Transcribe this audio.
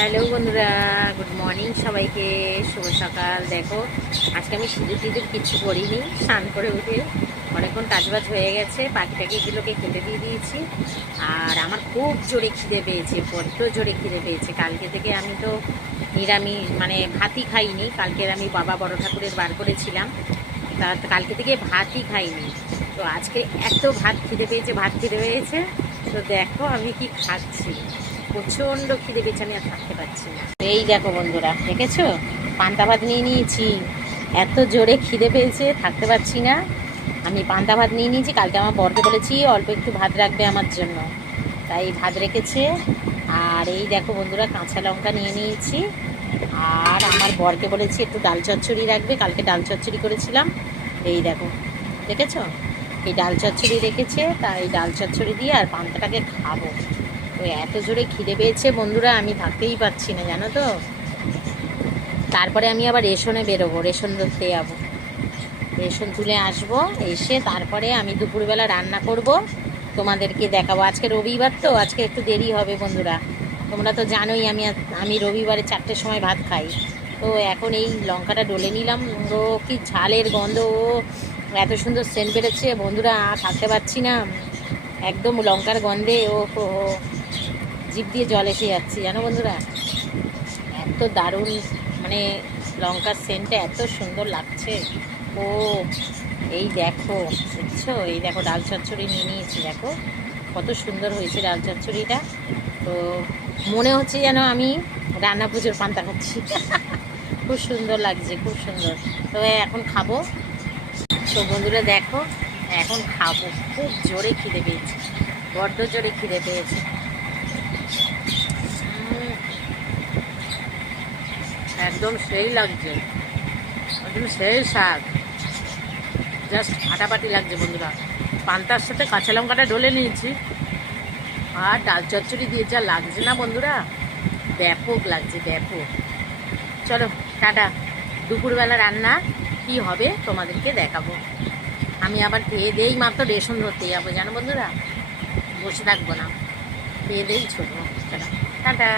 Hello বন্ধুরা, good morning সবাইকে, শুভ সকাল। দেখো আজকে আমি সিঁদুর টিঁদুর কিছু করিনি, স্নান করে উঠে অনেকক্ষণ কাজবাজ হয়ে গেছে, পাখি টাকিগুলোকে খেতে দিয়ে দিয়েছি। আর আমার খুব জোরে খিদে পেয়েছে, বড্ড জোরে খিদে পেয়েছে। কালকে থেকে আমি তো নিরামিষ মানে ভাতই খাইনি। কালকের আমি বাবা বড় ঠাকুরের বার করেছিলাম, তা কালকে থেকে ভাতই খাইনি। তো আজকে এত ভাত খিদে পেয়েছে। তো দেখো আমি কি খাচ্ছি, প্রচণ্ড খিদে পেয়েছে, আমি আর থাকতে পারছি না। এই দেখো বন্ধুরা, দেখেছো পান্তা ভাত নিয়ে নিয়েছি। এত জোরে খিদে পেয়েছে, থাকতে পারছি না। আমি পান্তা ভাত নিয়ে নিয়েছি। কালকে আমার বরকে বলেছি অল্প একটু ভাত রাখবে আমার জন্য, তাই ভাত রেখেছে। আর এই দেখো বন্ধুরা, কাঁচা লঙ্কা নিয়ে নিয়েছি। আর আমার বরকে বলেছি একটু ডাল চচ্চড়ি রাখবে, কালকে ডাল চচ্চড়ি করেছিলাম। এই দেখো, দেখেছো এই ডাল চচ্চড়ি রেখেছে, তাই ডাল চচ্চড়ি দিয়ে আর পান্তাটাকে খাবো। তো এত জোরে খিদে পেয়েছে বন্ধুরা, আমি থাকতেই পারছি না, জানো তো। তারপরে আমি আবার রেশনে বেরোবো, রেশন ধরতে যাবো, রেশন তুলে আসবো। এসে তারপরে আমি দুপুরবেলা রান্না করব, তোমাদেরকে দেখাবো। আজকে রবিবার তো, আজকে একটু দেরি হবে বন্ধুরা। তোমরা তো জানোই আমি রবিবারে 4টের সময় ভাত খাই। তো এখন এই লঙ্কাটা ডলে নিলাম। ও কি ঝালের গন্ধ, ও এত সুন্দর সেন্ট বেরোচ্ছে বন্ধুরা, থাকতে পারছি না। একদম লঙ্কার গন্ধে ও জিভ দিয়ে জল এসে যাচ্ছে, জানো বন্ধুরা। এত দারুণ, মানে লঙ্কার সেন্টটা এত সুন্দর লাগছে। ও এই দেখো, দেখছো, এই দেখো ডাল চচ্চড়ি নিয়ে নিয়েছি। দেখো কত সুন্দর হয়েছে ডাল চচ্চড়িটা। তো মনে হচ্ছে যেন আমি রান্না পুজোর পান্তা খাচ্ছি। খুব সুন্দর লাগছে, খুব সুন্দর। তো এখন খাবো। তো বন্ধুরা দেখো, এখন খাবো। খুব জোরে খিদে পেয়েছে, বড্ড জোরে খিদে পেয়েছে। একদম সেই লাগছে, একদম সেই স্বাদ, জাস্ট ফাটাফাটি লাগছে বন্ধুরা। পান্তার সাথে কাঁচা লঙ্কাটা ডলে নিয়েছি, আর ডাল চচ্চড়ি দিয়ে যা লাগছে না বন্ধুরা, ব্যাপক লাগছে, ব্যাপক। চলো টাটা, দুপুরবেলা রান্না কি হবে তোমাদেরকে দেখাবো। আমি আবার খেয়ে দেই মাত্র রেশন ধরতে যাবো, জানো বন্ধুরা, বসে থাকবো না, খেয়ে দেই ছোটো। চলো টাটা।